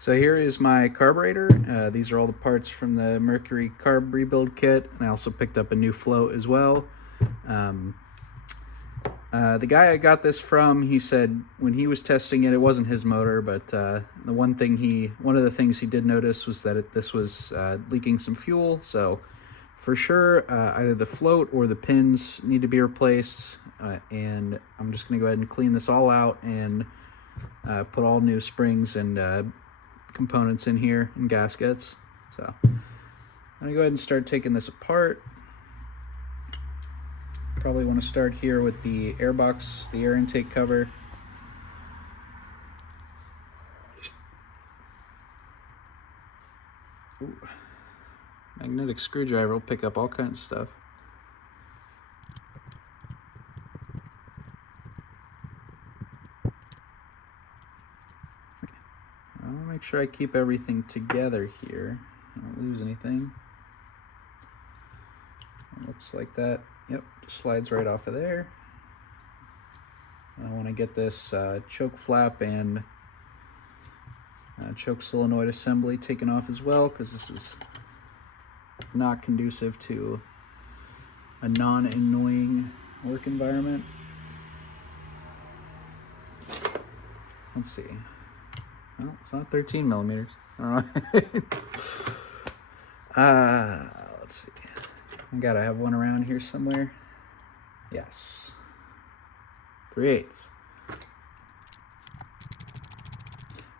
So here is my carburetor. These are all the parts from the Mercury carb rebuild kit, and I also picked up a new float as well. The guy I got this from, he said when he was testing it, it wasn't his motor, but one of the things he did notice was that this was leaking some fuel. So for sure, either the float or the pins need to be replaced. And I'm just gonna go ahead and clean this all out and put all new springs and components in here and gaskets. So I'm gonna go ahead and start taking this apart. Probably want to start here with the air box, the air intake cover. Ooh. Magnetic screwdriver will pick up all kinds of stuff. I'll make sure I keep everything together here. I don't lose anything. It looks like that. Yep, just slides right off of there. I want to get this choke flap and choke solenoid assembly taken off as well, because this is not conducive to a non-annoying work environment. Let's see. Well, it's not 13 millimeters. All right. Let's see. I gotta have one around here somewhere. Yes. 3/8.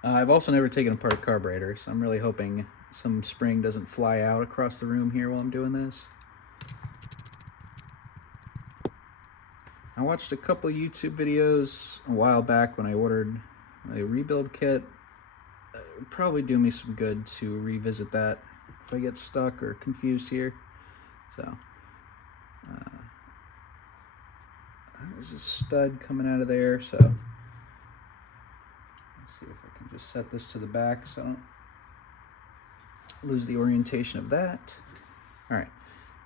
I've also never taken apart a carburetor, so I'm really hoping some spring doesn't fly out across the room here while I'm doing this. I watched a couple YouTube videos a while back when I ordered a rebuild kit. It would probably do me some good to revisit that if I get stuck or confused here. So there's a stud coming out of there, so let's see if I can just set this to the back so I don't lose the orientation of that. All right,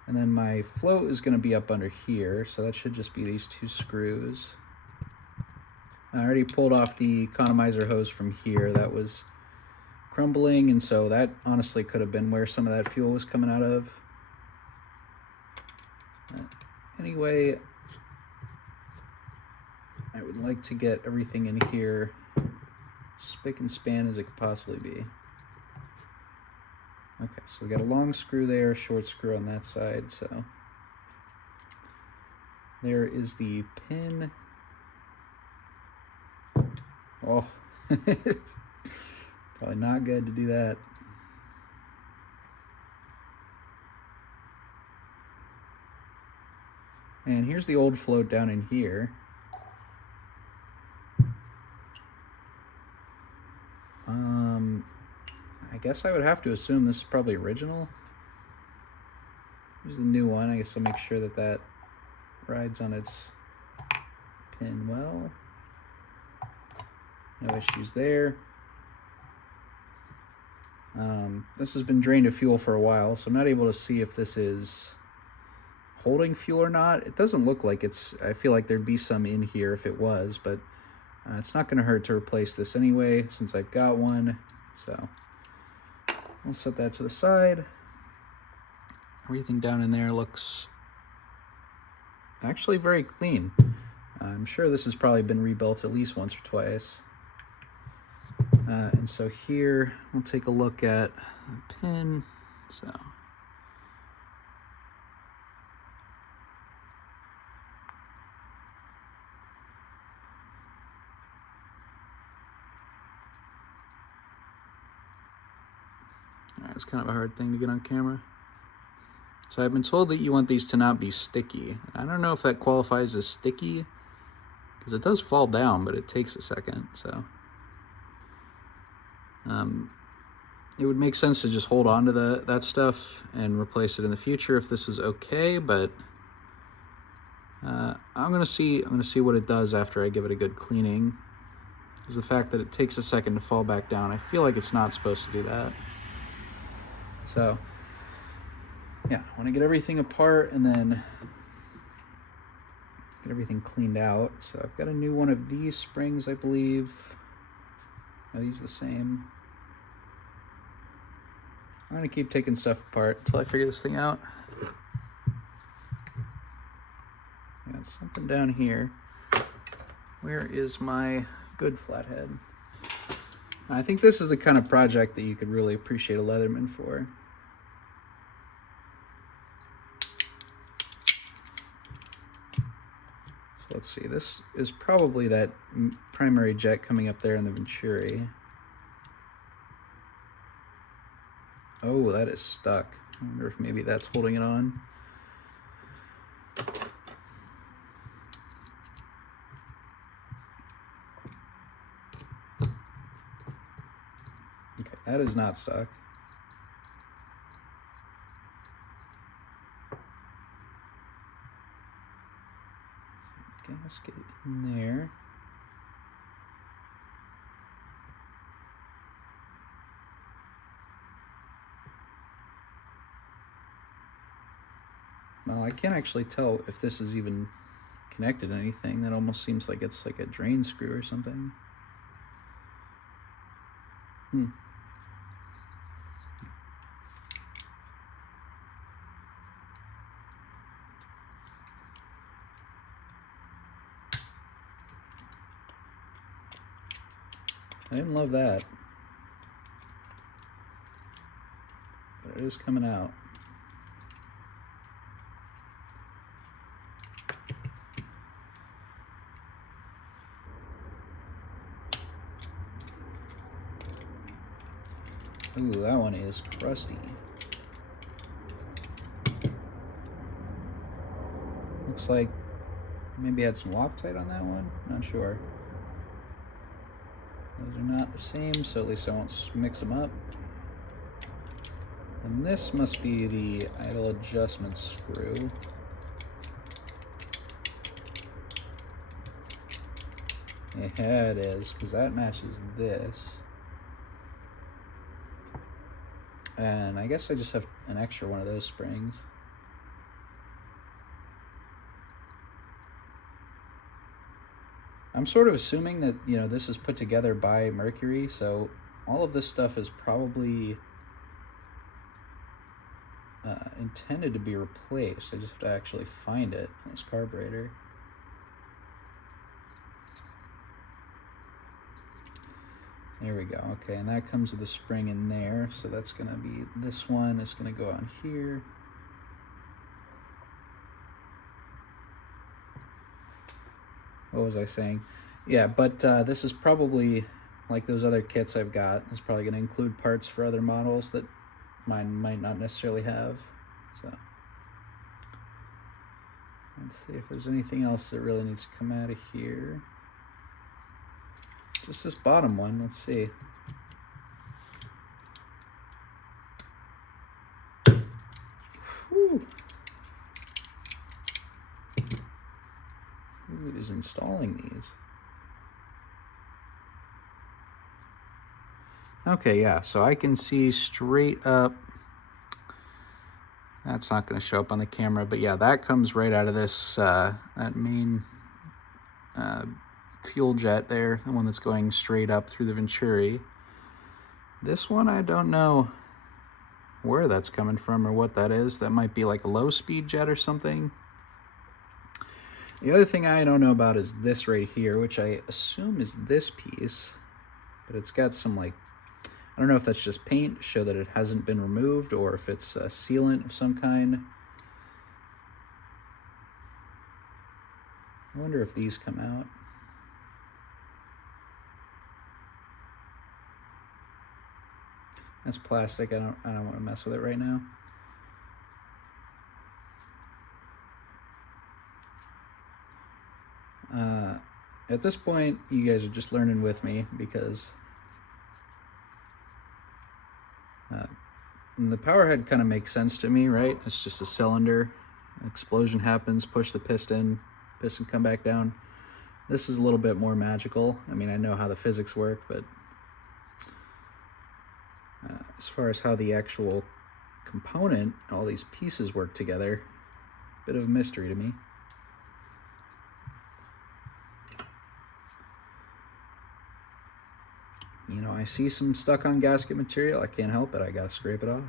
and then my float is going to be up under here, so that should just be these two screws. I already pulled off the economizer hose from here. That was crumbling, and so that honestly could have been where some of that fuel was coming out of. Anyway, I would like to get everything in here spick and span as it could possibly be. Okay, so we got a long screw there, a short screw on that side, so there is the pin. Oh, probably not good to do that. And here's the old float down in here. I guess I would have to assume this is probably original. Here's the new one. I guess I'll make sure that that rides on its pin well. No issues there. This has been drained of fuel for a while, so I'm not able to see if this is holding fuel or not. It doesn't look like it's, I feel like there'd be some in here if it was, but it's not going to hurt to replace this anyway since I've got one. So I'll set that to the side. Everything down in there looks actually very clean. I'm sure this has probably been rebuilt at least once or twice. And so here we'll take a look at the pin. So it's kind of a hard thing to get on camera. So I've been told that you want these to not be sticky. I don't know if that qualifies as sticky, because it does fall down, but it takes a second. So it would make sense to just hold on to that stuff and replace it in the future if this is okay. But I'm gonna see what it does after I give it a good cleaning. Because the fact that it takes a second to fall back down, I feel like it's not supposed to do that. So yeah, I want to get everything apart and then get everything cleaned out. So I've got a new one of these springs, I believe. Are these the same? I'm gonna keep taking stuff apart until I figure this thing out. Got something down here. Where is my good flathead? I think this is the kind of project that you could really appreciate a Leatherman for. So let's see, this is probably that primary jet coming up there in the Venturi. Oh, that is stuck. I wonder if maybe that's holding it on. Okay, that is not stuck. Gasket in there. Well, I can't actually tell if this is even connected to anything. That almost seems like it's like a drain screw or something. I didn't love that. But it is coming out. Ooh, that one is crusty. Looks like maybe had some Loctite on that one. Not sure. Those are not the same, so at least I won't mix them up. And this must be the idle adjustment screw. Yeah, it is, because that matches this. And I guess I just have an extra one of those springs. I'm sort of assuming that, you know, this is put together by Mercury, so all of this stuff is probably intended to be replaced. I just have to actually find it on this carburetor. There we go. Okay, and that comes with the spring in there, so that's going to be, this one is going to go on here. What was I saying? Yeah, but this is probably, like those other kits I've got, it's probably going to include parts for other models that mine might not necessarily have. So let's see if there's anything else that really needs to come out of here. Just this bottom one, let's see. Whew. Who is installing these? Okay, yeah, so I can see straight up. That's not going to show up on the camera, but yeah, that comes right out of this, that main fuel jet there, the one that's going straight up through the Venturi. This one, I don't know where that's coming from or what that is. That might be like a low-speed jet or something. The other thing I don't know about is this right here, which I assume is this piece, but it's got some, like, I don't know if that's just paint to show that it hasn't been removed or if it's a sealant of some kind. I wonder if these come out. That's plastic. I don't want to mess with it right now. At this point, you guys are just learning with me because the power head kind of makes sense to me, right? It's just a cylinder. Explosion happens, push the piston come back down. This is a little bit more magical. I mean, I know how the physics work, but as far as how the actual component, all these pieces work together, bit of a mystery to me. You know, I see some stuck on gasket material. I can't help it. I gotta scrape it off.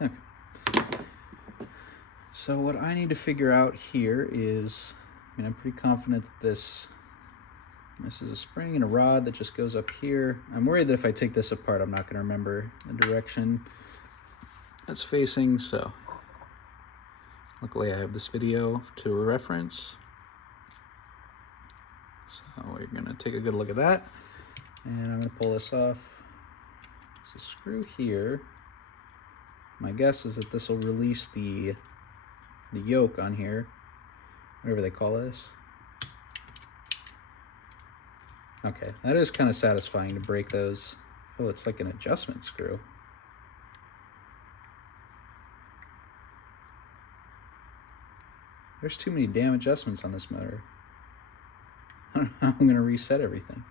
Okay. So what I need to figure out here is, I mean, I'm pretty confident that this is a spring and a rod that just goes up here. I'm worried that if I take this apart, I'm not going to remember the direction it's facing, so luckily I have this video to reference. So we're going to take a good look at that, and I'm going to pull this off. There's a screw here. My guess is that this will release the yoke on here, whatever they call this. Okay, that is kind of satisfying to break those. Oh, it's like an adjustment screw. There's too many damn adjustments on this motor. I don't know how I'm going to reset everything.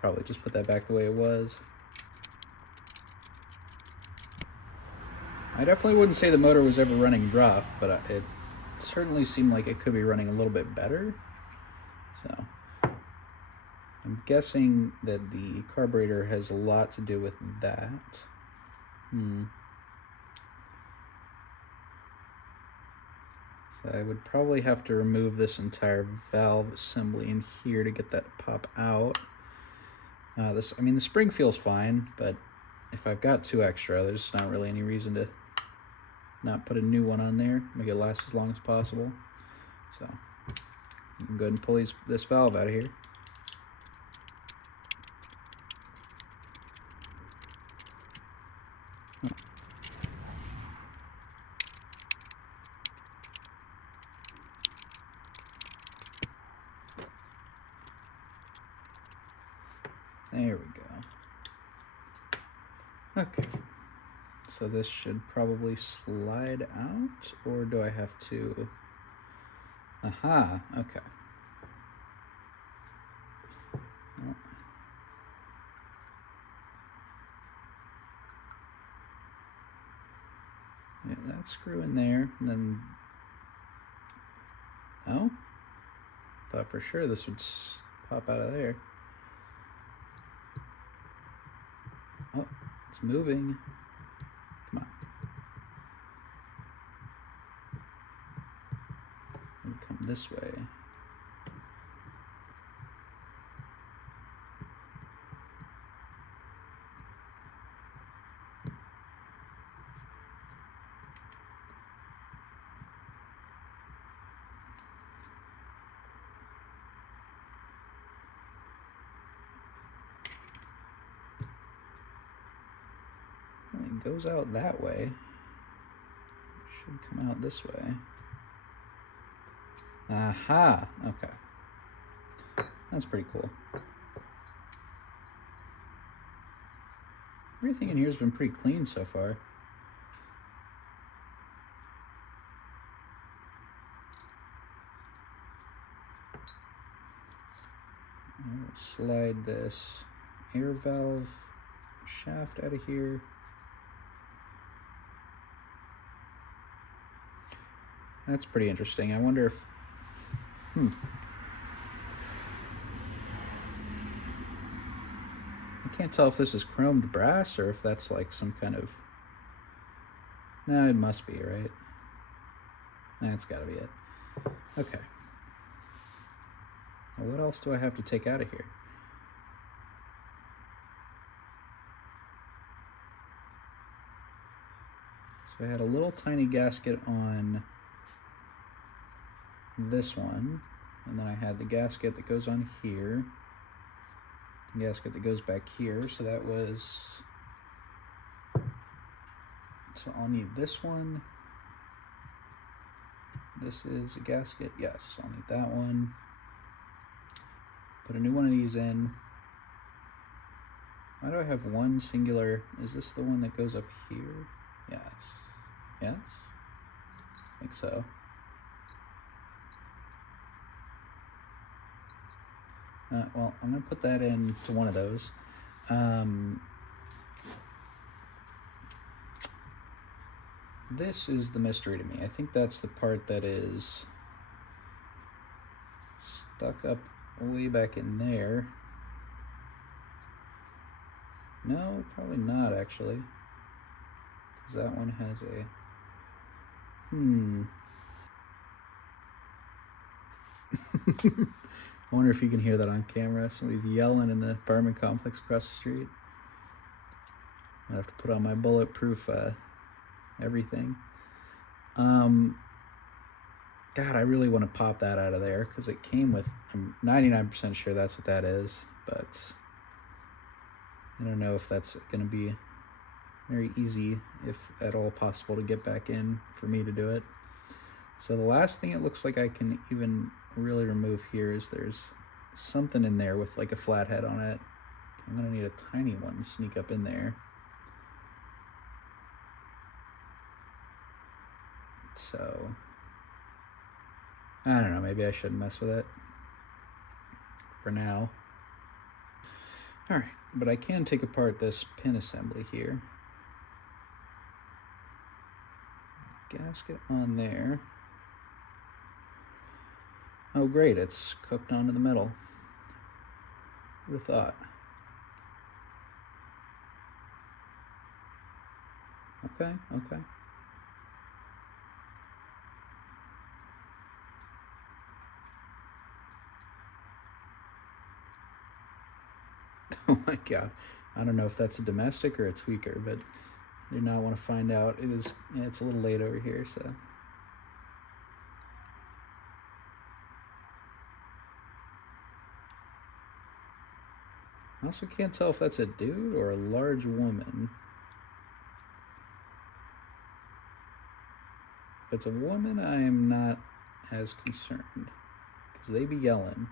Probably just put that back the way it was. I definitely wouldn't say the motor was ever running rough, but it certainly seemed like it could be running a little bit better. So I'm guessing that the carburetor has a lot to do with that. So I would probably have to remove this entire valve assembly in here to get that to pop out. I mean, the spring feels fine, but if I've got two extra, there's not really any reason to not put a new one on there, make it last as long as possible. So I'm going to go ahead and pull this valve out of here. There we go. Okay. So this should probably slide out, or do I have to? Aha, okay. Well, yeah, that screw in there, and then, oh, thought for sure this would pop out of there. Oh, it's moving. Come on. Come this way. Well, it goes out that way. Should come out this way. Aha, okay. That's pretty cool. Everything in here has been pretty clean so far. I'll slide this air valve shaft out of here. That's pretty interesting. I wonder if, I can't tell if this is chromed brass or if that's like some kind of, no, it must be, right? That's gotta be it. Okay. Well, what else do I have to take out of here? So I had a little tiny gasket on this one, and then I had the gasket that goes on here, the gasket that goes back here, so that was, so I'll need this one. This is a gasket, yes, I'll need that one. Put a new one of these in. Why do I have one singular, is this the one that goes up here? Yes, yes, I think so. Well, I'm going to put that into one of those. This is the mystery to me. I think that's the part that is stuck up way back in there. No, probably not actually. Because that one has a... I wonder if you can hear that on camera. Somebody's yelling in the apartment complex across the street. I have to put on my bulletproof everything. God, I really want to pop that out of there because it came with... I'm 99% sure that's what that is, but I don't know if that's going to be very easy, if at all possible, to get back in for me to do it. So the last thing it looks like I can even really remove here is there's something in there with like a flathead on it. I'm gonna need a tiny one to sneak up in there. So I don't know, maybe I shouldn't mess with it for now. All right, but I can take apart this pin assembly here. Gasket on there. Oh great, it's cooked onto the metal. Who'd have thought? Okay. Oh my god. I don't know if that's a domestic or a tweaker, but I do not want to find out. It is, yeah, it's a little late over here, so. I also can't tell if that's a dude or a large woman. If it's a woman, I am not as concerned, because they be yelling.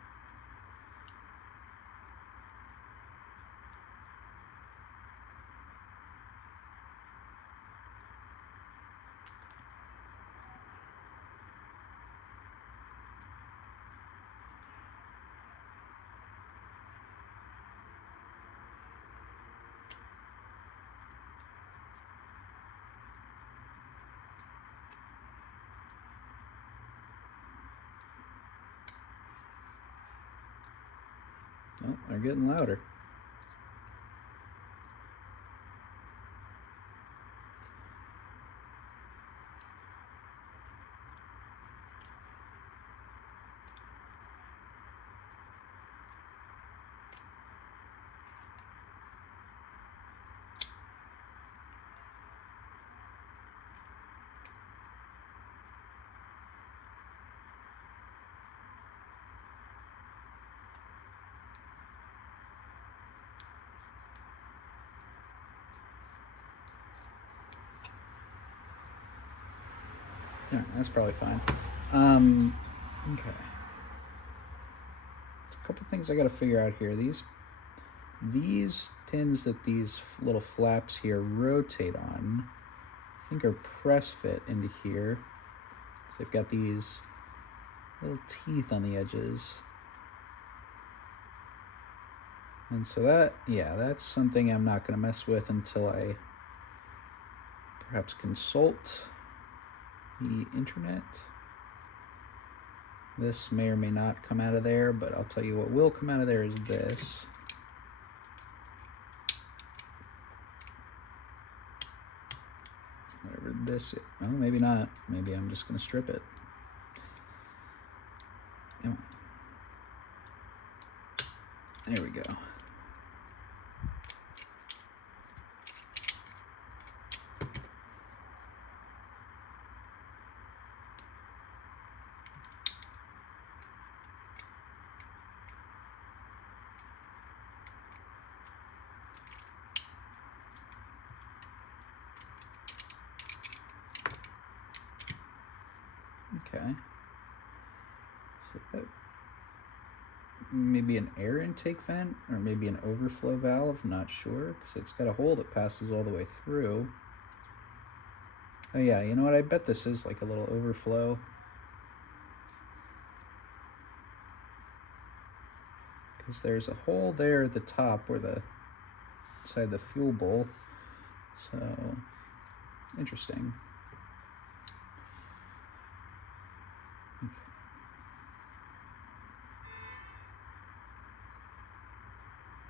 Oh, they're getting louder. Yeah, that's probably fine. Okay. There's a couple things I got to figure out here. These pins that these little flaps here rotate on, I think are press fit into here. So they've got these little teeth on the edges. And so that, yeah, that's something I'm not going to mess with until I perhaps consult the internet. This may or may not come out of there, but I'll tell you what will come out of there is this. Whatever this is. Oh, maybe not. Maybe I'm just going to strip it. Come on. There we go. Okay. So that maybe an air intake vent or maybe an overflow valve, not sure, because it's got a hole that passes all the way through. Oh yeah, you know what, I bet this is like a little overflow. Because there's a hole there at the top where the inside the fuel bowl. So interesting.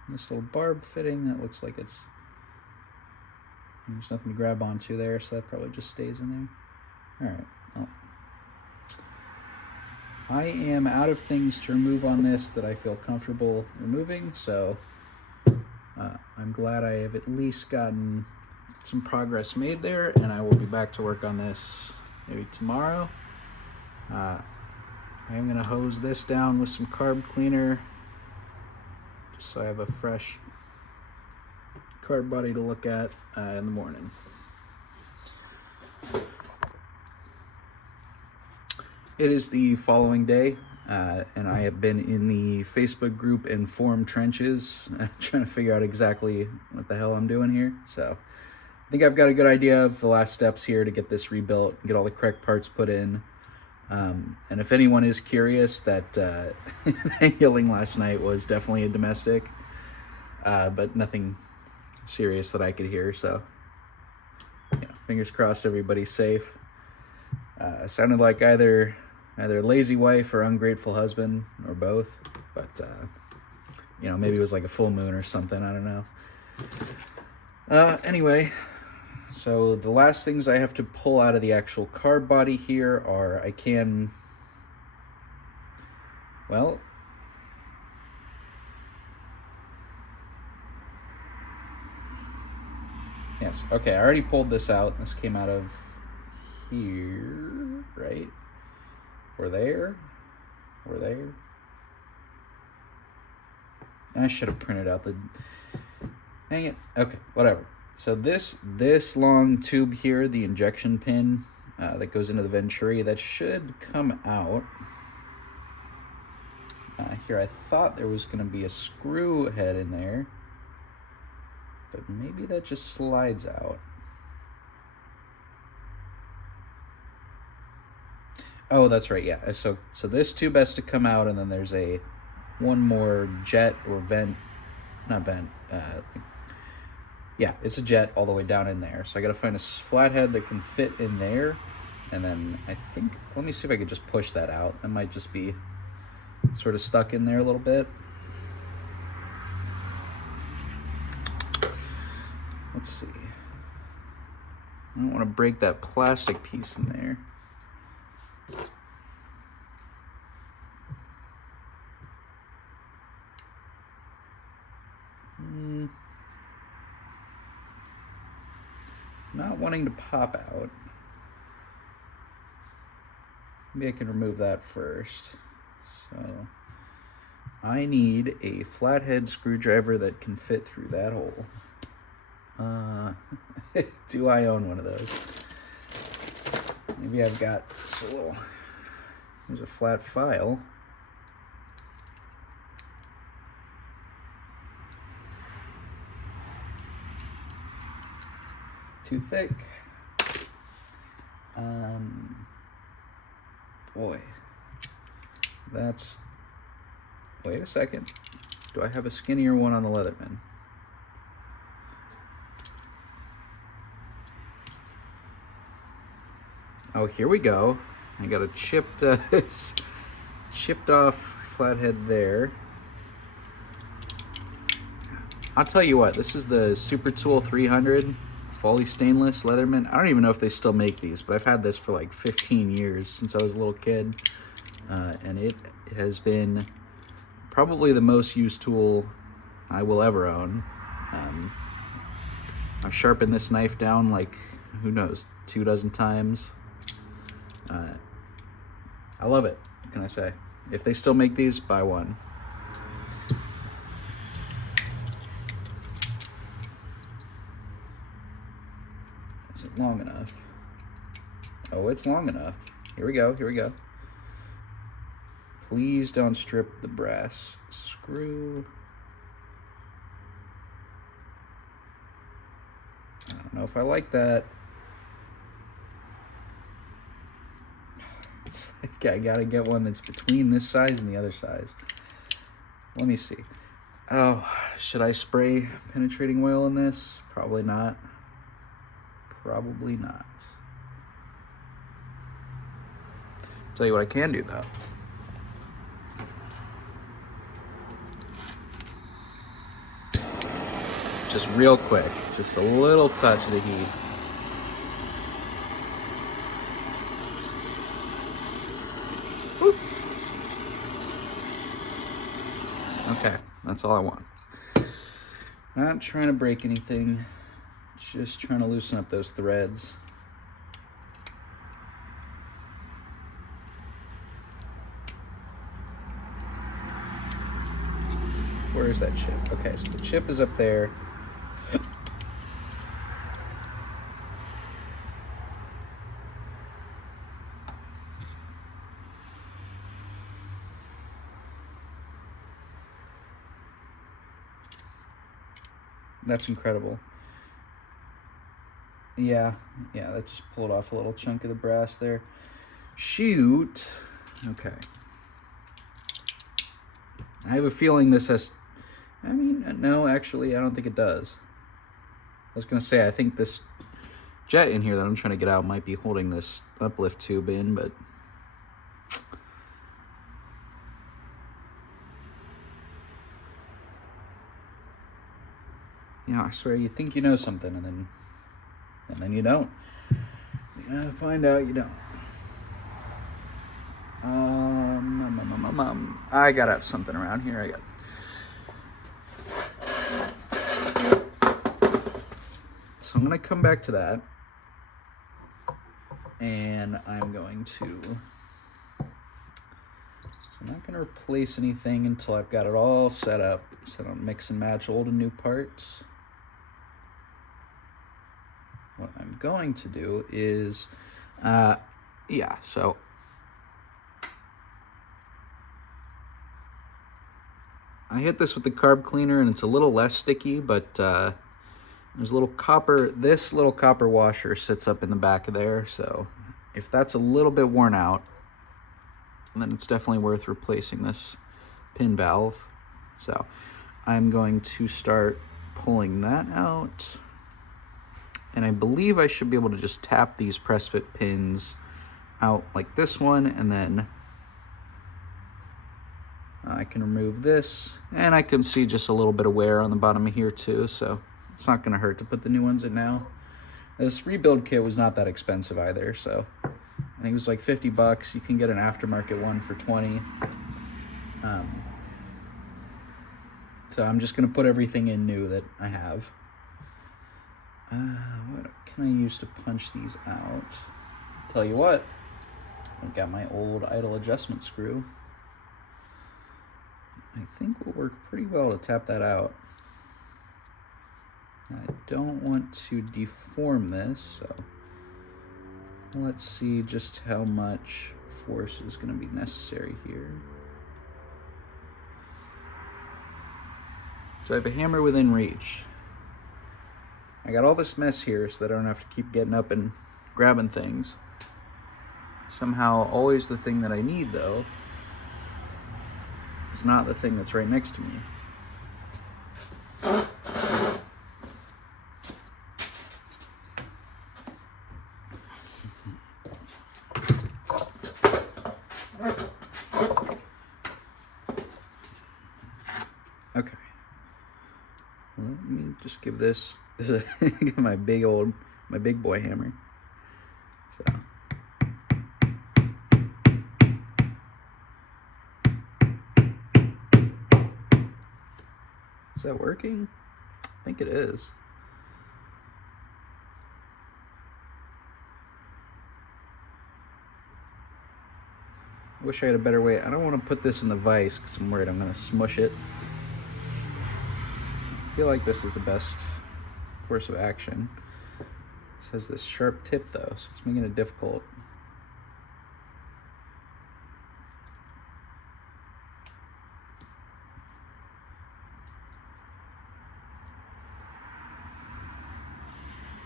This little barb fitting, that looks like there's nothing to grab onto there, so that probably just stays in there. All right, well, I am out of things to remove on this that I feel comfortable removing, so I'm glad I have at least gotten some progress made there, and I will be back to work on this maybe tomorrow. I am going to hose this down with some carb cleaner just so I have a fresh carb body to look at in the morning. It is the following day, and I have been in the Facebook group Inform Trenches trying to figure out exactly what the hell I'm doing here. So I think I've got a good idea of the last steps here to get this rebuilt, get all the correct parts put in. And if anyone is curious, that healing last night was definitely a domestic, but nothing serious that I could hear. So, fingers crossed everybody's safe. Sounded like either lazy wife or ungrateful husband, or both. But maybe it was like a full moon or something. I don't know. Anyway. So the last things I have to pull out of the actual carb body here are yes, okay, I already pulled this out. This came out of here, right? Or there. I should have printed out the, dang it, okay, whatever. So this long tube here, the injection pin that goes into the Venturi, that should come out. Here, I thought there was going to be a screw head in there, but maybe that just slides out. Oh, that's right, yeah. So this tube has to come out, and then there's one more jet or vent, not vent, yeah, it's a jet all the way down in there. So I got to find a flathead that can fit in there. And then I think, let me see if I could just push that out. That might just be sort of stuck in there a little bit. Let's see. I don't want to break that plastic piece in there. Not wanting to pop out. Maybe I can remove that first. So I need a flathead screwdriver that can fit through that hole. Do I own one of those? Maybe I've got just a little, there's a flat file. Too thick. Boy, wait a second. Do I have a skinnier one on the Leatherman? Oh, here we go. I got a chipped off flathead there. I'll tell you what, this is the Super Tool 300 Foley stainless Leatherman. I don't even know if they still make these, but I've had this for like 15 years, since I was a little kid. And it has been probably the most used tool I will ever own. I've sharpened this knife down like, who knows, 24 times. I love it, what can I say? If they still make these, buy one. Is it long enough? Oh, it's long enough. Here we go, here we go. Please don't strip the brass screw. I don't know if I like that. It's like I gotta get one that's between this size and the other size. Let me see. Oh, should I spray penetrating oil in this? Probably not. Probably not. Tell you what I can do though. just real quick, just a little touch of the heat. Woo. Okay, that's all I want. Not trying to break anything, just trying to loosen up those threads. Where is that chip? Okay, so the chip is up there. That's incredible. Yeah, that just pulled off a little chunk of the brass there. Shoot. Okay. I have a feeling this has... I mean, no, actually, I don't think it does. I was going to say, I think this jet in here that I'm trying to get out might be holding this uplift tube in, but... You know, I swear, you think you know something, and then you don't. You gotta find out you don't. I gotta have something around here. So I'm gonna come back to that, and I'm going to... So I'm not gonna replace anything until I've got it all set up, so I don't mix and match old and new parts. What I'm going to do is, so I hit this with the carb cleaner and it's a little less sticky, but there's a little copper, this little copper washer sits up in the back of there, so if that's a little bit worn out, then it's definitely worth replacing this pin valve. So I'm going to start pulling that out. And I believe I should be able to just tap these press fit pins out like this one, and then I can remove this, and I can see just a little bit of wear on the bottom of here too, so it's not gonna hurt to put the new ones in now. This rebuild kit was not that expensive either, so I think it was like 50 bucks. You can get an aftermarket one for 20. So I'm just gonna put everything in new that I have. What can I use to punch these out? Tell you what, I've got my old idle adjustment screw. I think will work pretty well to tap that out. I don't want to deform this, so let's see just how much force is going to be necessary here. So I have a hammer within reach. I got all this mess here so that I don't have to keep getting up and grabbing things. Somehow, always the thing that I need, though, is not the thing that's right next to me. Okay. Let me just give this is my big boy hammer. So. Is that working? I think it is. I wish I had a better way. I don't want to put this in the vise because I'm worried I'm going to smush it. I feel like this is the best course of action. This has this sharp tip though, so it's making it difficult.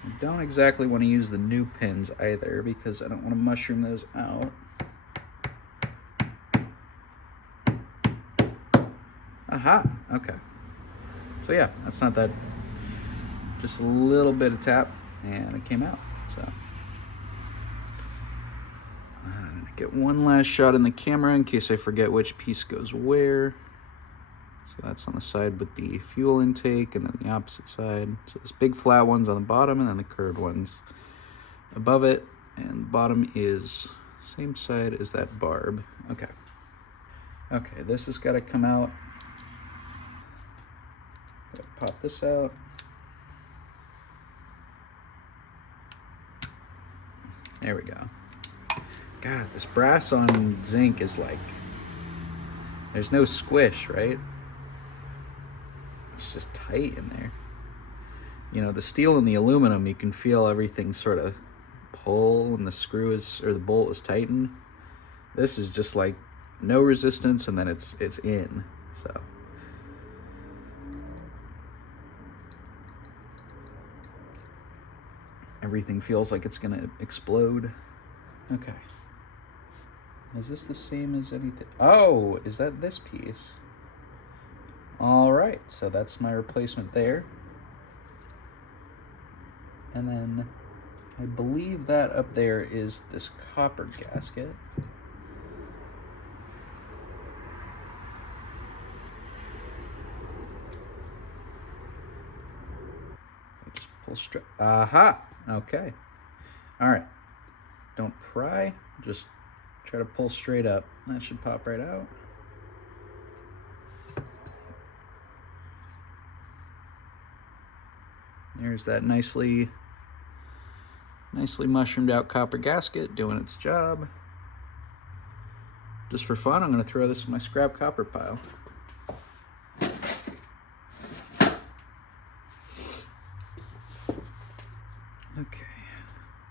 I don't exactly want to use the new pins either because I don't want to mushroom those out. Aha, okay. So yeah, that's not that, just a little bit of tap and it came out, so. I'm gonna get one last shot in the camera in case I forget which piece goes where. So that's on the side with the fuel intake, and then the opposite side. So this big flat one's on the bottom, and then the curved one's above it, and the bottom is same side as that barb. Okay. Okay, this has got to come out. Gotta pop this out. There we go. God, this brass on zinc is like, there's no squish, right? It's just tight in there. You know, the steel and the aluminum, you can feel everything sort of pull when the screw is, or the bolt is tightened. This is just like no resistance, and then it's in. So everything feels like it's gonna explode. Okay. Is this the same as anything? Oh, is that this piece? All right, so that's my replacement there. And then I believe that up there is this copper gasket. Just pull straight. Aha! Okay. All right. Don't pry. Just try to pull straight up. That should pop right out. There's that nicely mushroomed out copper gasket doing its job. Just for fun, I'm going to throw this in my scrap copper pile. Okay.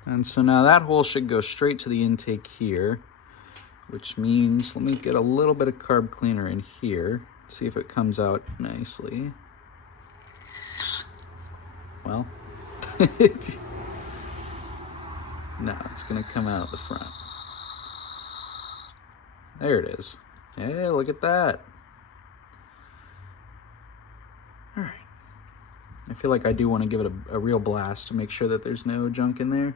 And so now that hole should go straight to the intake here, which means, let me get a little bit of carb cleaner in here, see if it comes out nicely. Well, no, it's gonna come out at the front. There it is. Hey, look at that. All right. I feel like I do want to give it a real blast to make sure that there's no junk in there.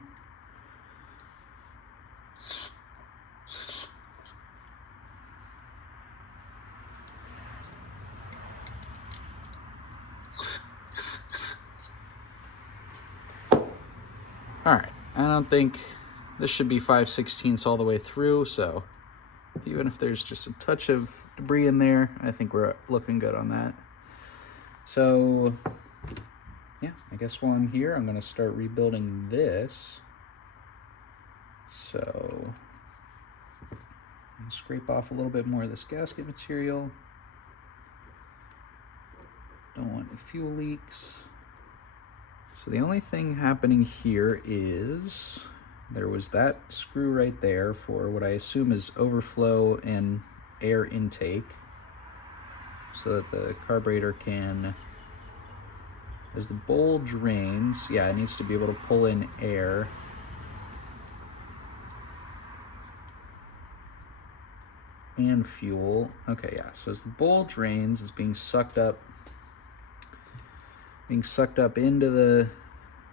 All right, I don't think this should be 5/16 all the way through, so even if there's just a touch of debris in there, I think we're looking good on that. So yeah, I guess while I'm here, I'm gonna start rebuilding this. So I'm scrape off a little bit more of this gasket material. Don't want any fuel leaks. So the only thing happening here is there was that screw right there for what I assume is overflow and air intake, so that the carburetor can, as the bowl drains, yeah, it needs to be able to pull in air. And fuel. Okay, yeah, so as the bowl drains, it's being sucked up into the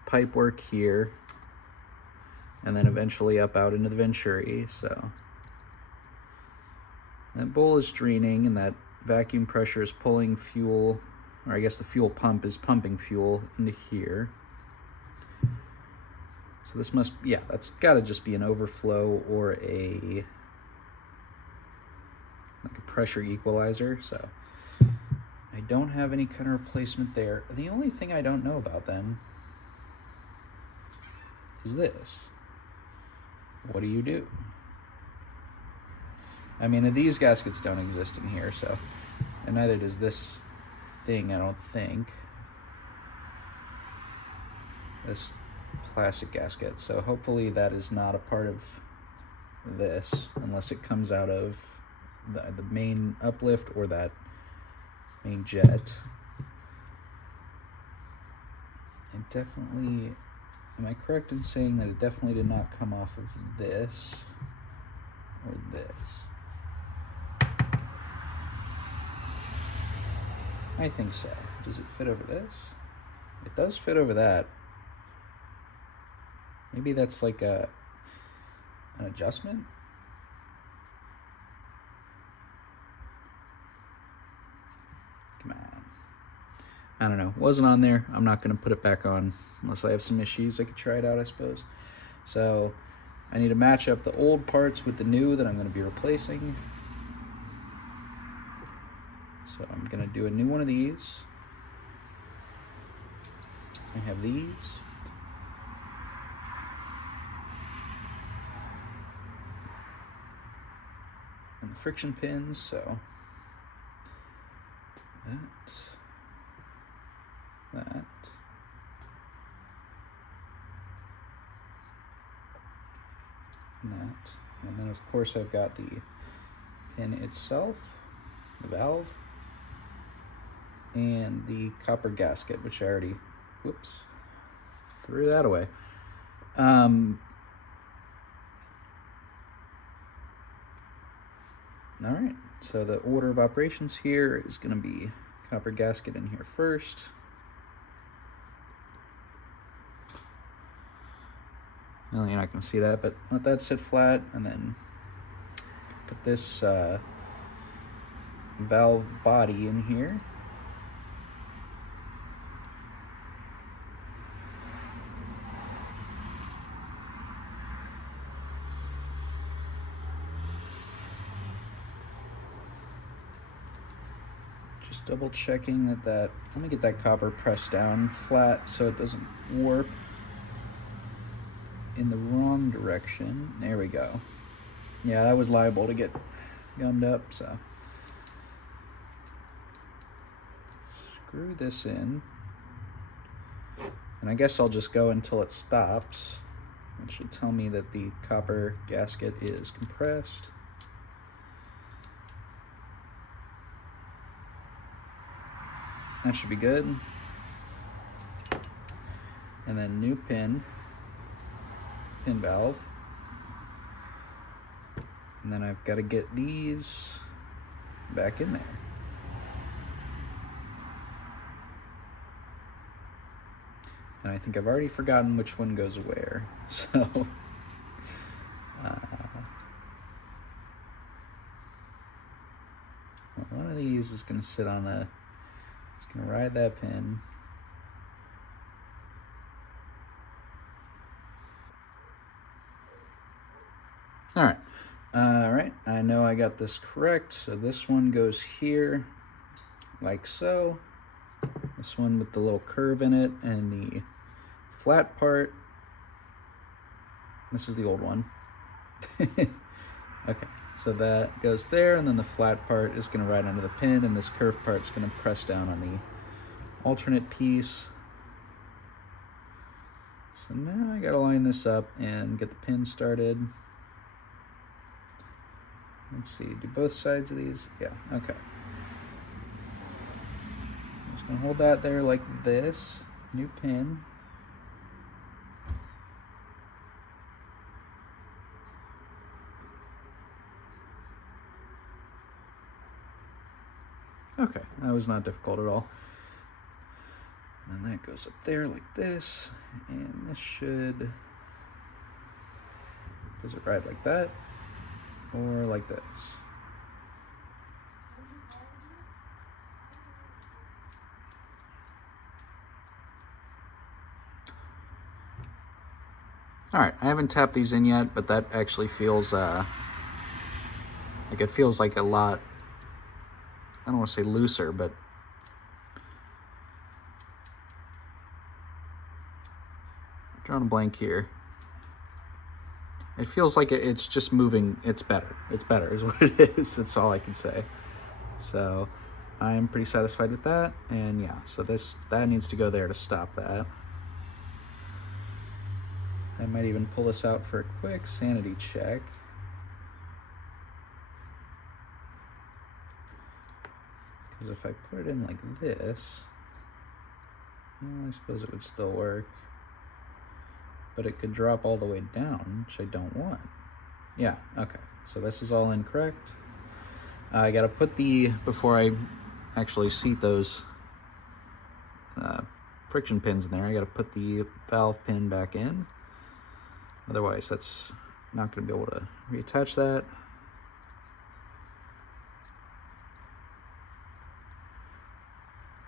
pipework here, and then eventually up out into the Venturi. So that bowl is draining, and that vacuum pressure is pulling fuel, or I guess the fuel pump is pumping fuel into here. So this must, yeah, that's got to just be an overflow or like a pressure equalizer. So I don't have any kind of replacement there. The only thing I don't know about then is this. What do you do? I mean, these gaskets don't exist in here, so, and neither does this thing, I don't think. This plastic gasket. So hopefully that is not a part of this, unless it comes out of the main uplift or that main jet. It definitely, am I correct in saying that it definitely did not come off of this or this? I think so. Does it fit over this? It does fit over that. Maybe that's like an adjustment? I don't know, wasn't on there. I'm not going to put it back on unless I have some issues. I could try it out, I suppose. So I need to match up the old parts with the new that I'm going to be replacing. So I'm going to do a new one of these. I have these. And the friction pins, so that, and then of course I've got the pin itself, the valve, and the copper gasket, which I already, whoops, threw that away. All right, so the order of operations here is going to be copper gasket in here first. Well, you're not going to see that, but let that sit flat, and then put this valve body in here. Just double checking that let me get that copper pressed down flat so it doesn't warp in the wrong direction. There we go. Yeah, that was liable to get gummed up, so. Screw this in. And I guess I'll just go until it stops. It should tell me that the copper gasket is compressed. That should be good. And then new pin valve. And then I've got to get these back in there. And I think I've already forgotten which one goes where. So, one of these is going to sit on it's going to ride that pin. All right, I know I got this correct. So this one goes here, like so. This one with the little curve in it, and the flat part. This is the old one. Okay, so that goes there, and then the flat part is going to ride under the pin, and this curved part is going to press down on the alternate piece. So now I got to line this up and get the pin started. Let's see, do both sides of these? Yeah, okay. I'm just going to hold that there like this. New pin. Okay, that was not difficult at all. And then that goes up there like this, and this does it ride like that, or like this? All right, I haven't tapped these in yet, but that actually feels, like it feels like a lot, I don't want to say looser, but I'm drawing a blank here. It feels like it's just moving. It's better. It's better is what it is. That's all I can say. So I'm pretty satisfied with that. And yeah, so that needs to go there to stop that. I might even pull this out for a quick sanity check. Because if I put it in like this, well, I suppose it would still work. But it could drop all the way down, which I don't want. Yeah, okay. So this is all incorrect. I gotta put before I actually seat those friction pins in there, I gotta put the valve pin back in. Otherwise, that's not gonna be able to reattach that.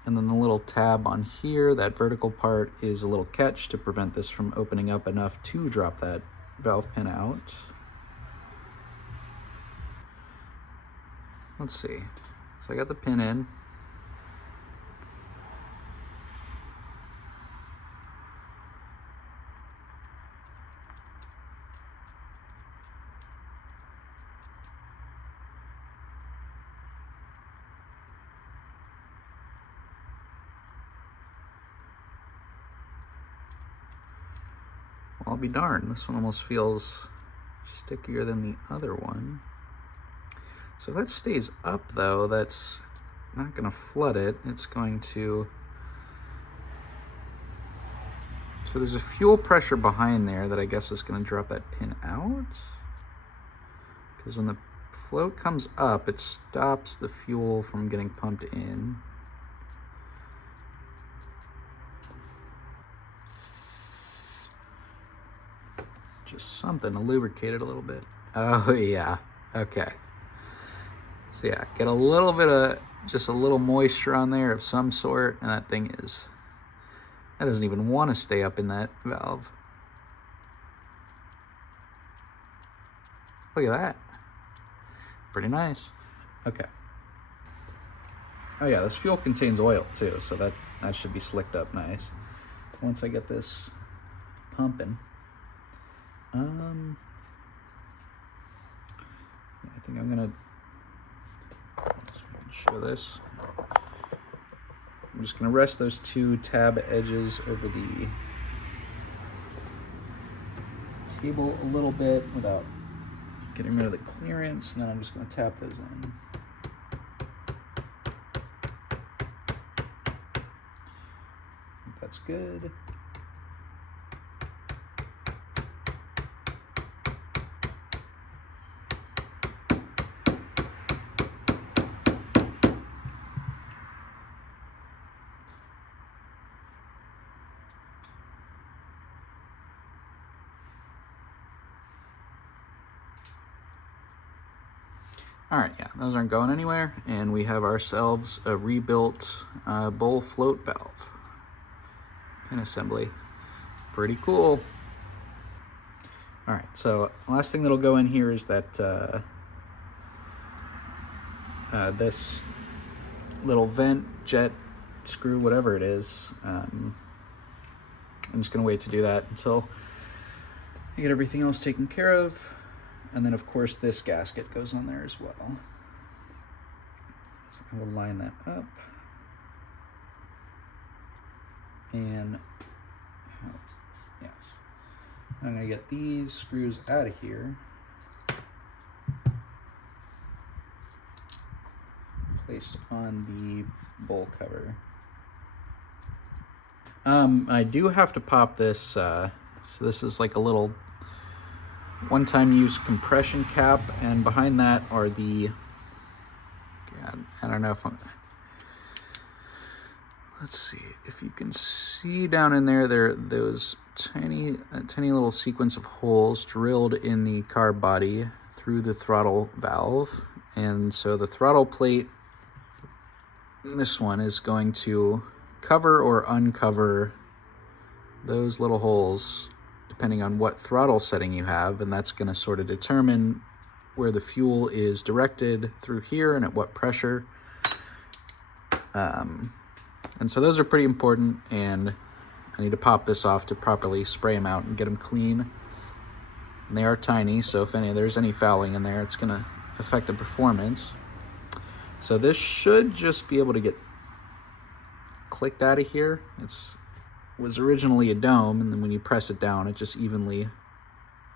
And then the little tab on here, that vertical part, is a little catch to prevent this from opening up enough to drop that valve pin out. Let's see. So I got the pin in. I'll be darned, this one almost feels stickier than the other one. So if that stays up though, that's not gonna flood it. It's going to, so there's a fuel pressure behind there that I guess is gonna drop that pin out. Because when the float comes up, it stops the fuel from getting pumped in. Just something to lubricate it a little bit. Oh yeah, okay. So yeah, get a little bit of, just a little moisture on there of some sort, and that thing is, that doesn't even want to stay up in that valve. Look at that. Pretty nice. Okay. Oh yeah, this fuel contains oil too, so that should be slicked up nice. Once I get this pumping. I think I'm gonna show this. I'm just gonna rest those two tab edges over the table a little bit without getting rid of the clearance, and then I'm just gonna tap those in. That's good. All right, yeah, those aren't going anywhere, and we have ourselves a rebuilt bowl float valve pin assembly. Pretty cool. All right, so last thing that'll go in here is that this little vent, jet, screw, whatever it is. I'm just gonna wait to do that until I get everything else taken care of. And then of course this gasket goes on there as well. So I will line that up. And how is this? Yes. I'm gonna get these screws out of here. Placed on the bowl cover. I do have to pop this, so this is like a little one-time use compression cap, and behind that are the, God, I don't know if I'm, let's see if you can see down in there, there are those tiny little sequence of holes drilled in the carb body through the throttle valve. And so the throttle plate, this one, is going to cover or uncover those little holes depending on what throttle setting you have, and that's going to sort of determine where the fuel is directed through here and at what pressure. And so those are pretty important, and I need to pop this off to properly spray them out and get them clean. And they are tiny, so if there's any fouling in there, it's going to affect the performance. So this should just be able to get clicked out of here. Was originally a dome, and then when you press it down, it just evenly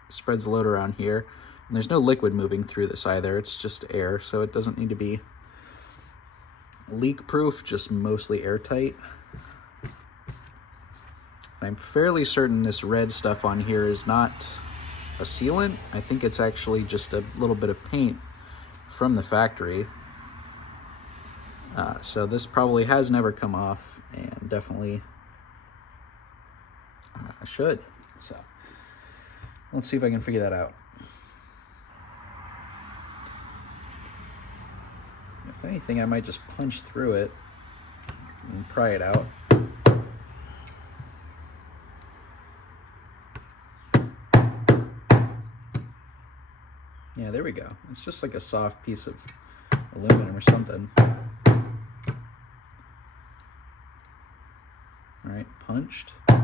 spreads the load around here. And there's no liquid moving through this either, it's just air, so it doesn't need to be leak proof, just mostly airtight. I'm fairly certain this red stuff on here is not a sealant. I think it's actually just a little bit of paint from the factory. So this probably has never come off, and definitely should. So let's see if I can figure that out. If anything, I might just punch through it. and pry it out. Yeah, there we go. It's just like a soft piece of aluminum or something. All right, punched. I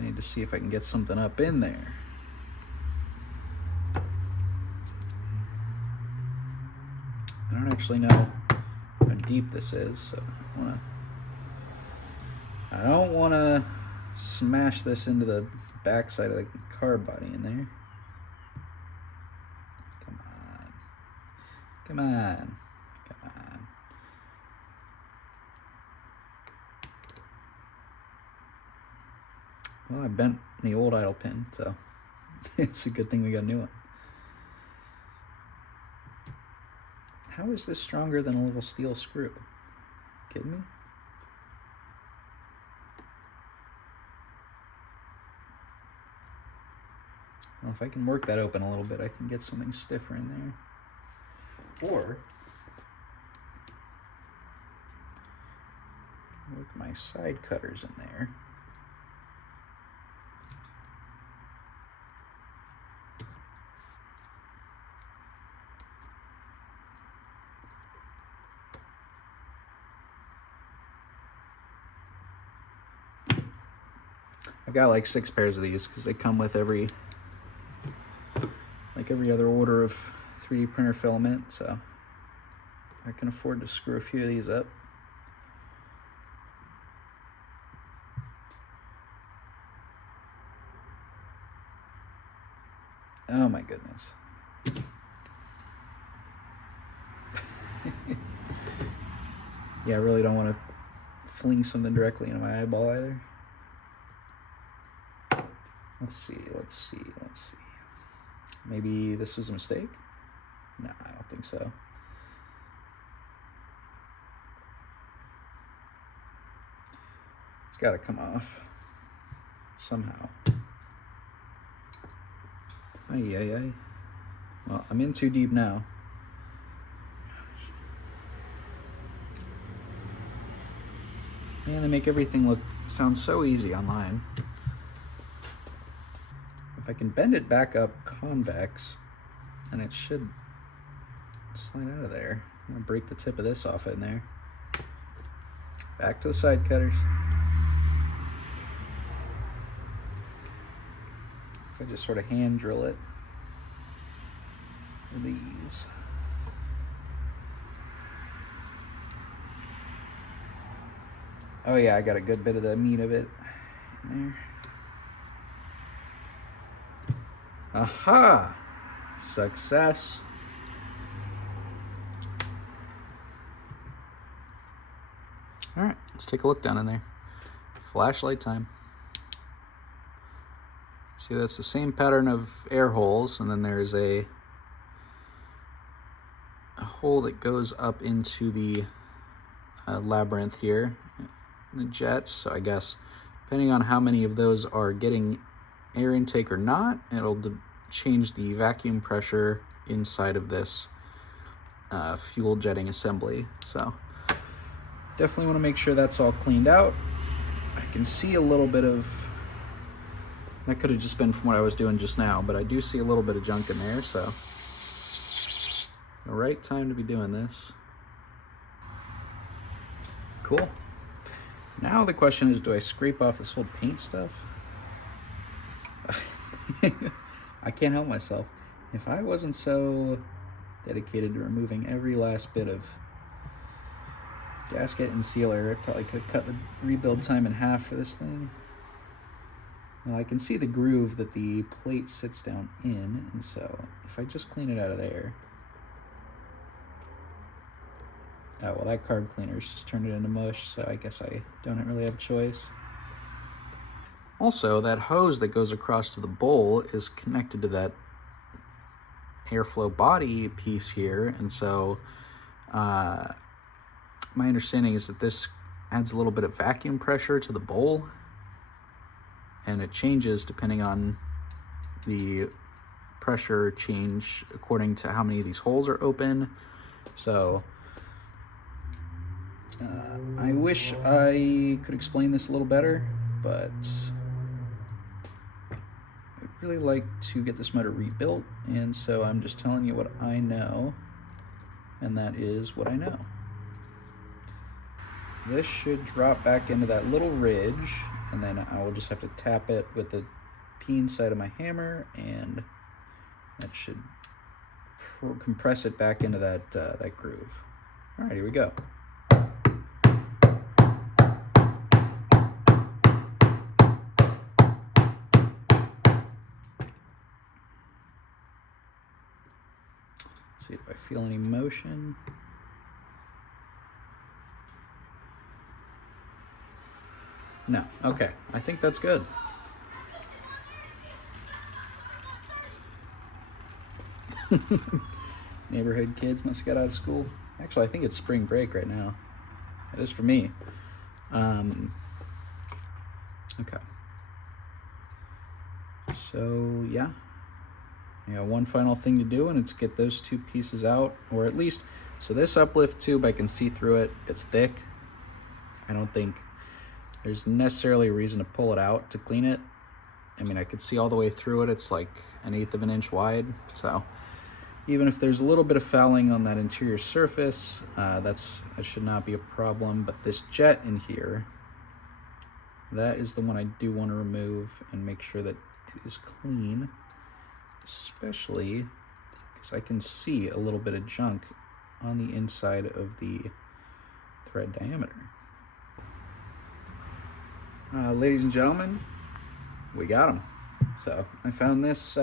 need to see if I can get something up in there. I don't actually know how deep this is, so I don't want to smash this into the backside of the car body in there. Come on. Come on. Come on. Well, I bent the old idle pin, so it's a good thing we got a new one. How is this stronger than a little steel screw? Kidding me? Well, if I can work that open a little bit, I can get something stiffer in there. Or work my side cutters in there. I've got like 6 pairs of these because they come with every other order of 3D printer filament, so I can afford to screw a few of these up. Oh my goodness. Yeah, I really don't want to fling something directly into my eyeball either. Let's see. Maybe this was a mistake? No, I don't think so. It's got to come off somehow. Ay. Well, I'm in too deep now. Man, they make everything sound so easy online. If I can bend it back up convex, then it should slide out of there. I'm gonna break the tip of this off in there. Back to the side cutters. If I just sort of hand drill it with these. Oh yeah, I got a good bit of the meat of it in there. Aha! Success. All right, let's take a look down in there. Flashlight time. See, that's the same pattern of air holes, and then there's a hole that goes up into the labyrinth here, the jets. So I guess depending on how many of those are getting air intake or not, it'll change the vacuum pressure inside of this fuel jetting assembly. So definitely want to make sure that's all cleaned out. I can see a little bit of, that could have just been from what I was doing just now, but I do see a little bit of junk in there, so the right time to be doing this. Cool. Now the question is, do I scrape off this old paint stuff? I can't help myself. If I wasn't so dedicated to removing every last bit of gasket and sealer, I probably could cut the rebuild time in half for this thing. Well, I can see the groove that the plate sits down in, and so if I just clean it out of there. Oh, well, that carb cleaner's just turned it into mush, so I guess I don't really have a choice. Also, that hose that goes across to the bowl is connected to that airflow body piece here, and so my understanding is that this adds a little bit of vacuum pressure to the bowl, and it changes depending on the pressure change according to how many of these holes are open. So I wish I could explain this a little better, but I'd really like to get this motor rebuilt, and so I'm just telling you what I know, and that is what I know. This should drop back into that little ridge, and then I will just have to tap it with the peen side of my hammer, and that should compress it back into that that groove. All right, here we go. See if I feel any motion. No, okay, I think that's good. Neighborhood kids must have got out of school. Actually, I think it's spring break right now. It is for me. Okay. So, yeah. One final thing to do, and it's get those two pieces out, or at least, so this uplift tube, I can see through it. It's thick. I don't think there's necessarily a reason to pull it out to clean it. I mean, I could see all the way through it. It's like 1/8 of an inch wide. So even if there's a little bit of fouling on that interior surface, that should not be a problem. But this jet in here, that is the one I do want to remove and make sure that it is clean, especially because I can see a little bit of junk on the inside of the thread diameter. Ladies and gentlemen, we got them. So I found this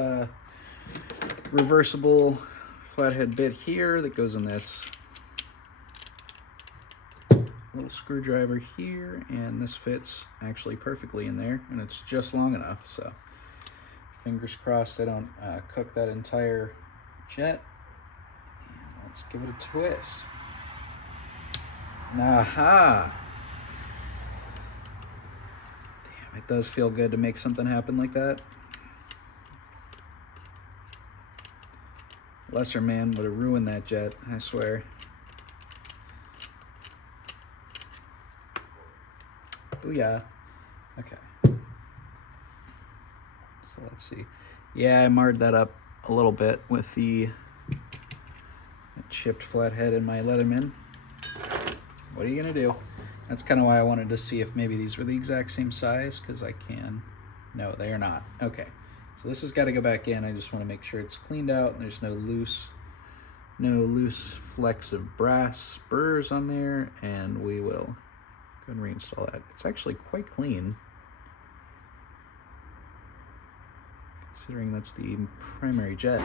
reversible flathead bit here that goes in this little screwdriver here, and this fits actually perfectly in there, and it's just long enough. So fingers crossed I don't cook that entire jet. And let's give it a twist. Aha! Damn, it does feel good to make something happen like that. Lesser man would have ruined that jet, I swear. Booyah. Okay. So let's see. Yeah, I marred that up a little bit with the chipped flathead in my Leatherman. What are you gonna do? That's kind of why I wanted to see if maybe these were the exact same size, because I can. No, they are not. Okay. So this has got to go back in. I just want to make sure it's cleaned out and there's no loose flecks of brass burrs on there, and we will go and reinstall that. It's actually quite clean, considering that's the primary jet.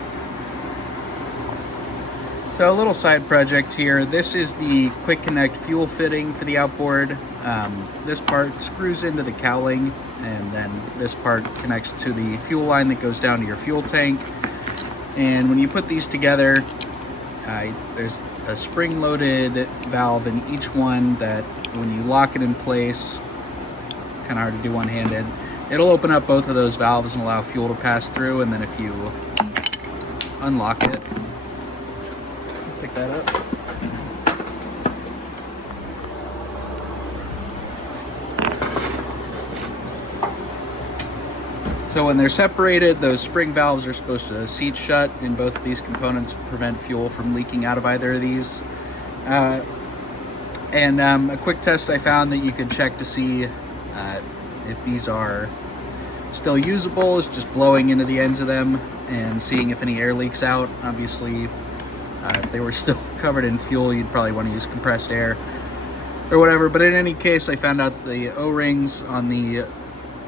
So a little side project here. This is the quick connect fuel fitting for the outboard. This part screws into the cowling, and then this part connects to the fuel line that goes down to your fuel tank. And when you put these together, there's a spring-loaded valve in each one that when you lock it in place, kind of hard to do one-handed, it'll open up both of those valves and allow fuel to pass through. And then if you unlock it, pick that up. So when they're separated, those spring valves are supposed to seat shut in both of these components to prevent fuel from leaking out of either of these. A quick test I found that you can check to see if these are still usable is just blowing into the ends of them and seeing if any air leaks out. Obviously, if they were still covered in fuel, you'd probably want to use compressed air or whatever. But in any case, I found out the O-rings on the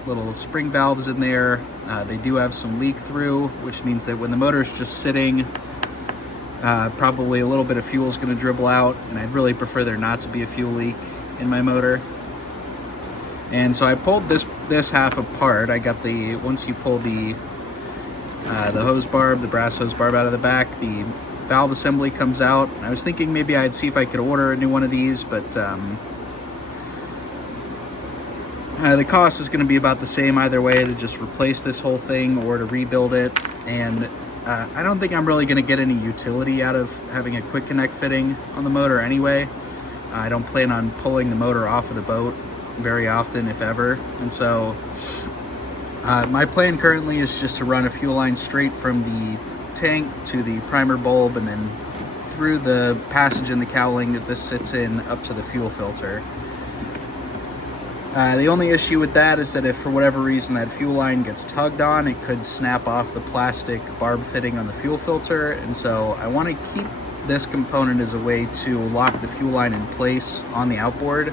little spring valves in there, they do have some leak through, which means that when the motor's just sitting, probably a little bit of fuel is going to dribble out, and I'd really prefer there not to be a fuel leak in my motor. And so I pulled this half apart. I got once you pull the hose barb, the brass hose barb out of the back, the valve assembly comes out. I was thinking maybe I'd see if I could order a new one of these, but the cost is going to be about the same either way, to just replace this whole thing or to rebuild it. And I don't think I'm really going to get any utility out of having a quick connect fitting on the motor anyway. I don't plan on pulling the motor off of the boat very often, if ever. And so my plan currently is just to run a fuel line straight from the tank to the primer bulb and then through the passage in the cowling that this sits in up to the fuel filter. The only issue with that is that if for whatever reason that fuel line gets tugged on, it could snap off the plastic barb fitting on the fuel filter. And so I want to keep this component as a way to lock the fuel line in place on the outboard.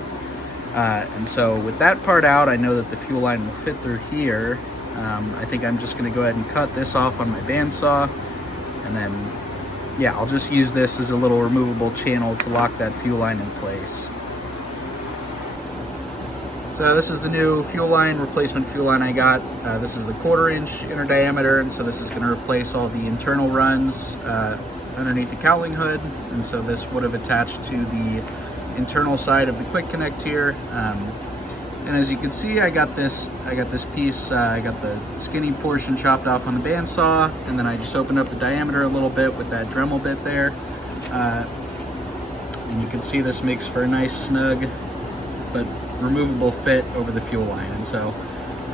And so with that part out, I know that the fuel line will fit through here. I think I'm just going to go ahead and cut this off on my bandsaw, and then yeah, I'll just use this as a little removable channel to lock that fuel line in place. So this is the new fuel line, replacement fuel line I got. This is the 1/4 inch inner diameter, and so this is going to replace all the internal runs underneath the cowling hood. And so this would have attached to the internal side of the quick connect here. And as you can see, I got this piece, I got the skinny portion chopped off on the bandsaw, and then I just opened up the diameter a little bit with that Dremel bit there. And you can see this makes for a nice snug but removable fit over the fuel line. And so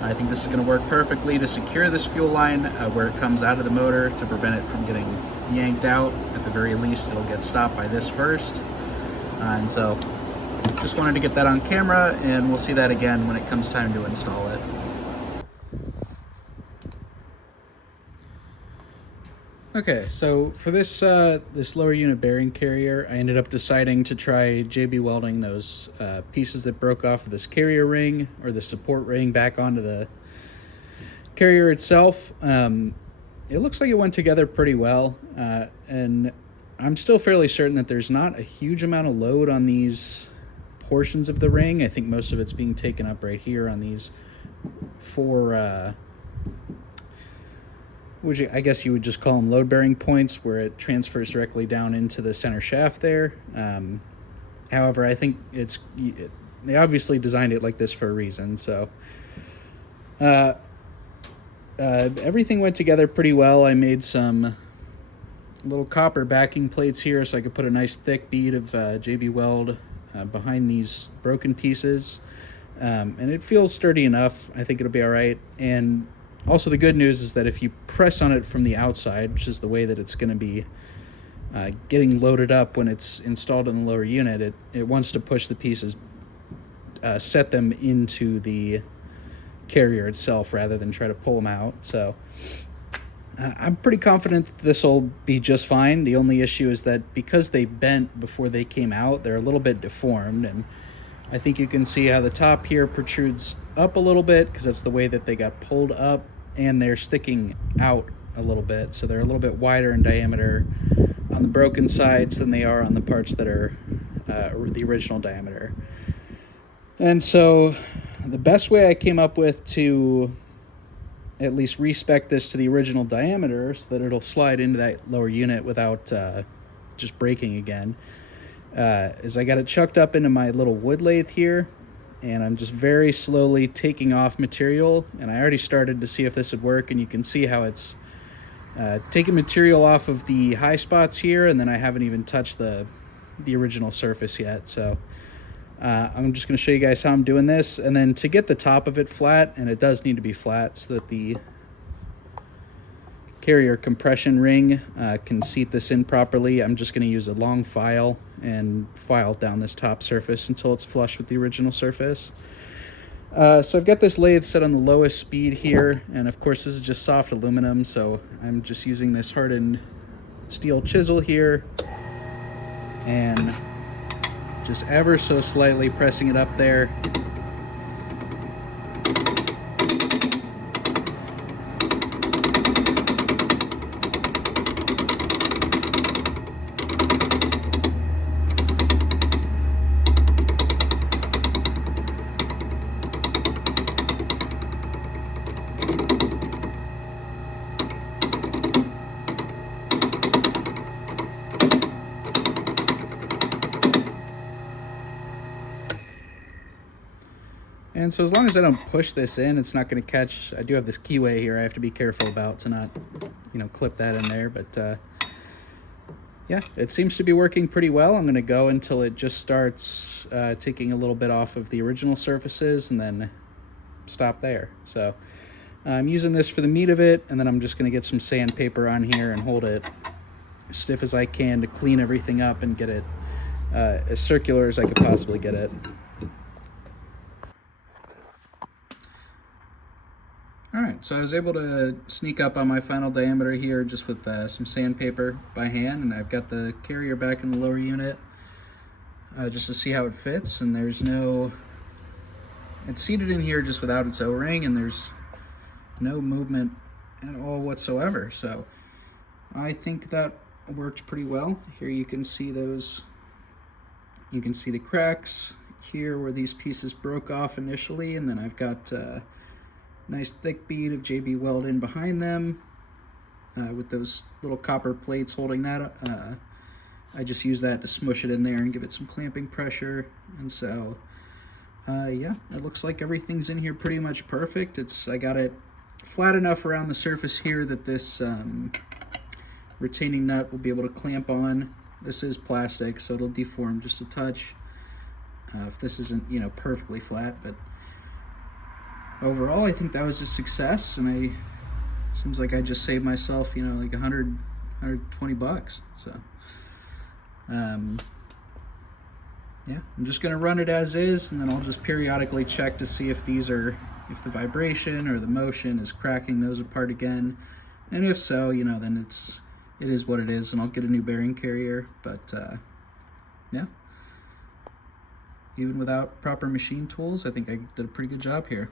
I think this is going to work perfectly to secure this fuel line where it comes out of the motor to prevent it from getting yanked out. At the very least, it'll get stopped by this first. And so just wanted to get that on camera, and we'll see that again when it comes time to install it. Okay, so for this this lower unit bearing carrier, I ended up deciding to try JB welding those pieces that broke off of this carrier ring or the support ring back onto the carrier itself. It looks like it went together pretty well, and I'm still fairly certain that there's not a huge amount of load on these portions of the ring. I think most of it's being taken up right here on these four which I guess you would just call them load-bearing points, where it transfers directly down into the center shaft there. However, I think they obviously designed it like this for a reason. So everything went together pretty well. I made some little copper backing plates here so I could put a nice thick bead of JB Weld behind these broken pieces. And it feels sturdy enough. I think it'll be all right. And also, the good news is that if you press on it from the outside, which is the way that it's going to be getting loaded up when it's installed in the lower unit, it wants to push the pieces, set them into the carrier itself rather than try to pull them out. So I'm pretty confident that this will be just fine. The only issue is that because they bent before they came out, they're a little bit deformed, and I think you can see how the top here protrudes up a little bit because that's the way that they got pulled up, and they're sticking out a little bit, so they're a little bit wider in diameter on the broken sides than they are on the parts that are the original diameter. And so the best way I came up with to at least respec this to the original diameter so that it'll slide into that lower unit without just breaking again is I got it chucked up into my little wood lathe here, and I'm just very slowly taking off material, and I already started to see if this would work, and you can see how it's taking material off of the high spots here, and then I haven't even touched the original surface yet. So I'm just going to show you guys how I'm doing this, and then to get the top of it flat, and it does need to be flat so that the carrier compression ring can seat this in properly, I'm just going to use a long file and file down this top surface until it's flush with the original surface. So I've got this lathe set on the lowest speed here, and of course this is just soft aluminum, so I'm just using this hardened steel chisel here and just ever so slightly pressing it up there. And so as long as I don't push this in, it's not going to catch. I do have this keyway here I have to be careful about to not, clip that in there. But yeah, it seems to be working pretty well. I'm going to go until it just starts taking a little bit off of the original surfaces and then stop there. So I'm using this for the meat of it, and then I'm just going to get some sandpaper on here and hold it as stiff as I can to clean everything up and get it as circular as I could possibly get it. Alright, so I was able to sneak up on my final diameter here just with some sandpaper by hand, and I've got the carrier back in the lower unit just to see how it fits, and there's no... It's seated in here just without its O-ring, and there's no movement at all whatsoever, so I think that worked pretty well. Here you can see those, you can see the cracks here where these pieces broke off initially, and then I've got nice thick bead of JB weld in behind them with those little copper plates holding that up. I just use that to smush it in there and give it some clamping pressure. And so yeah, it looks like everything's in here pretty much perfect. I got it flat enough around the surface here that this retaining nut will be able to clamp on. This is plastic, so it'll deform just a touch if this isn't perfectly flat, but overall, I think that was a success, and seems like I just saved myself, like $120. So, yeah, I'm just gonna run it as is, and then I'll just periodically check to see if the vibration or the motion is cracking those apart again, and if so, then it is what it is, and I'll get a new bearing carrier. But yeah, even without proper machine tools, I think I did a pretty good job here.